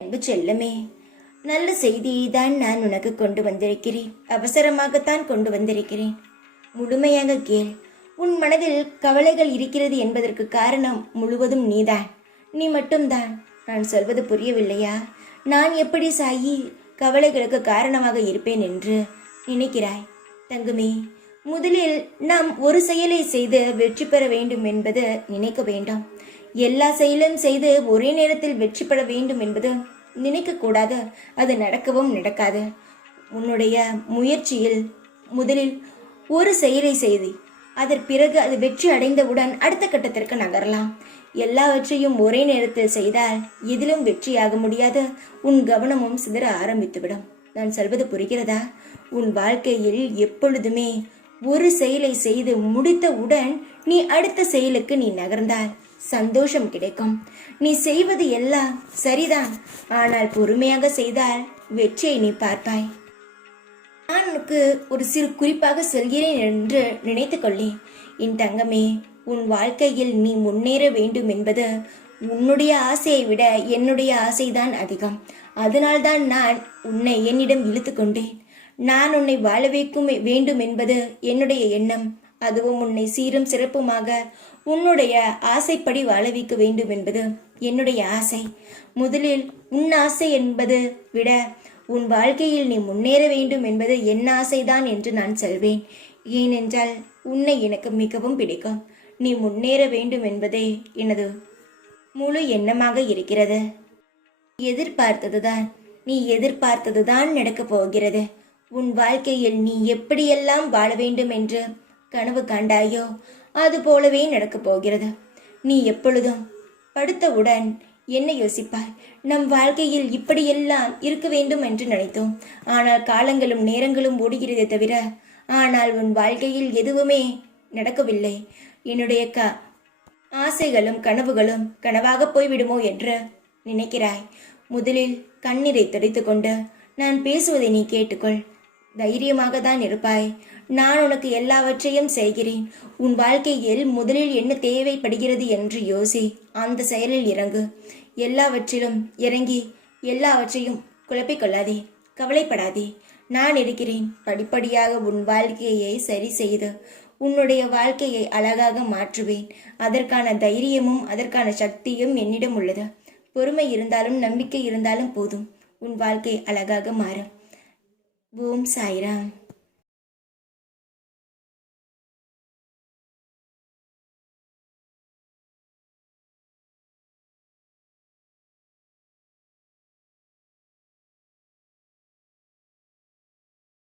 அன்பு செல்லமே, நல்ல செய்தியை தான் நான் உனக்கு கொண்டு வந்திருக்கிறேன். அவசரமாகத்தான் கொண்டு வந்திருக்கிறேன். முழுமையாக கேள். உன் மனதில் கவலைகள் இருக்கிறது என்பதற்கு காரணம் முழுவதும் நீதான். நீ மட்டும்தான். நான் சொல்வது புரியவில்லையா? நான் எப்படி சாயி கவலைகளுக்கு காரணமாக இருப்பேன் என்று நினைக்கிறாய்? தங்குமே, முதலில் நாம் ஒரு செயலை செய்து வெற்றி பெற வேண்டும் என்பது நினைக்க வேண்டாம். எல்லா செயலும் செய்து ஒரே நேரத்தில் வெற்றி பெற வேண்டும் என்பது நினைக்க கூடாது. அது நடக்கவும் நடக்காது. உன்னுடைய முயற்சியில் முதலில் ஒரு செயலை செய்து அதன் பிறகு அது வெற்றி அடைந்தவுடன் அடுத்த கட்டத்திற்கு நகரலாம். எல்லாவற்றையும் ஒரே நேரத்தில் செய்தால் எதிலும் வெற்றியாக முடியாது. உன் கவனமும் சிதற ஆரம்பித்துவிடும். நான் சொல்வது புரிகிறதா? உன் வாழ்க்கையில் எப்பொழுதுமே ஒரு செயலை செய்து முடித்தவுடன் நீ அடுத்த செயலுக்கு நீ நகர்ந்தால் சந்தோஷம் கிடைக்கும். நீ செய்வது எல்லாம் சரிதான், ஆனால் பொறுமையாக செய்தால் வெற்றியை நீ பார்ப்பாய். நான் உனக்கு ஒரு சிறு குறிப்பாக சொல்கிறேன் என்று நினைத்து கொள்ளேன். என் தங்கமே, உன் வாழ்க்கையில் நீ முன்னேற வேண்டும் என்பது உன்னுடைய ஆசையை விட என்னுடைய ஆசைதான் அதிகம். அதனால்தான் நான் உன்னை என்னிடம் இழுத்து கொண்டேன். நான் உன்னை வாழ வைக்கும் வேண்டும் என்பது என்னுடைய எண்ணம். அதுவும் உன்னை சீரும் சிறப்புமாக உன்னுடைய ஆசைப்படி வாழ வைக்க வேண்டும் என்பது என்னுடைய ஆசை. முதலில் உன் ஆசை என்பது விட உன் வாழ்க்கையில் நீ முன்னேற வேண்டும் என்பது என் ஆசைதான் என்று நான் சொல்வேன். ஏனென்றால் உன்னை எனக்கு மிகவும் பிடிக்கும். நீ முன்னேற வேண்டும் என்பதே எனது முழு எண்ணமாக இருக்கிறது. நீ எதிர்பார்த்ததுதான் நடக்கப் போகிறது. உன் வாழ்க்கையில் நீ எப்படியெல்லாம் வாழ வேண்டும் என்று கனவு காண்டாயோ அது போலவே நடக்கப் போகிறது. நீ எப்பொழுதும் படுத்தவுடன் என்ன யோசிப்பாய்? நம் வாழ்க்கையில் இப்படியெல்லாம் இருக்க வேண்டும் என்று நினைத்தோம். ஆனால் காலங்களும் நேரங்களும் ஓடுகிறதே தவிர ஆனால் உன் வாழ்க்கையில் எதுவுமே நடக்கவில்லை. என்னுடைய ஆசைகளும் கனவுகளும் கனவாக போய்விடுமோ என்று நினைக்கிறாய். முதலில் கண்ணீரை துடைத்து கொண்டு நான் பேசுவதை நீ கேட்டுக்கொள். தைரியமாக தான் இருப்பாய். நான் உனக்கு எல்லாவற்றையும் செய்கிறேன். உன் வாழ்க்கையில் முதலில் என்ன தேவைப்படுகிறது என்று யோசி. அந்த செயலில் இறங்கு. எல்லாவற்றிலும் இறங்கி எல்லாவற்றையும் குழப்பிக்கொள்ளாதே, கவலைப்படாதே. நான் இருக்கிறேன். படிப்படியாக உன் வாழ்க்கையை சரி செய்து உன்னுடைய வாழ்க்கையை அழகாக மாற்றுவேன். அதற்கான தைரியமும் அதற்கான சக்தியும் என்னிடம் உள்ளது. பொறுமை இருந்தாலும் நம்பிக்கை இருந்தாலும் போதும். உன் வாழ்க்கை அழகாக மாறும். ஓம் சாய்ராம்.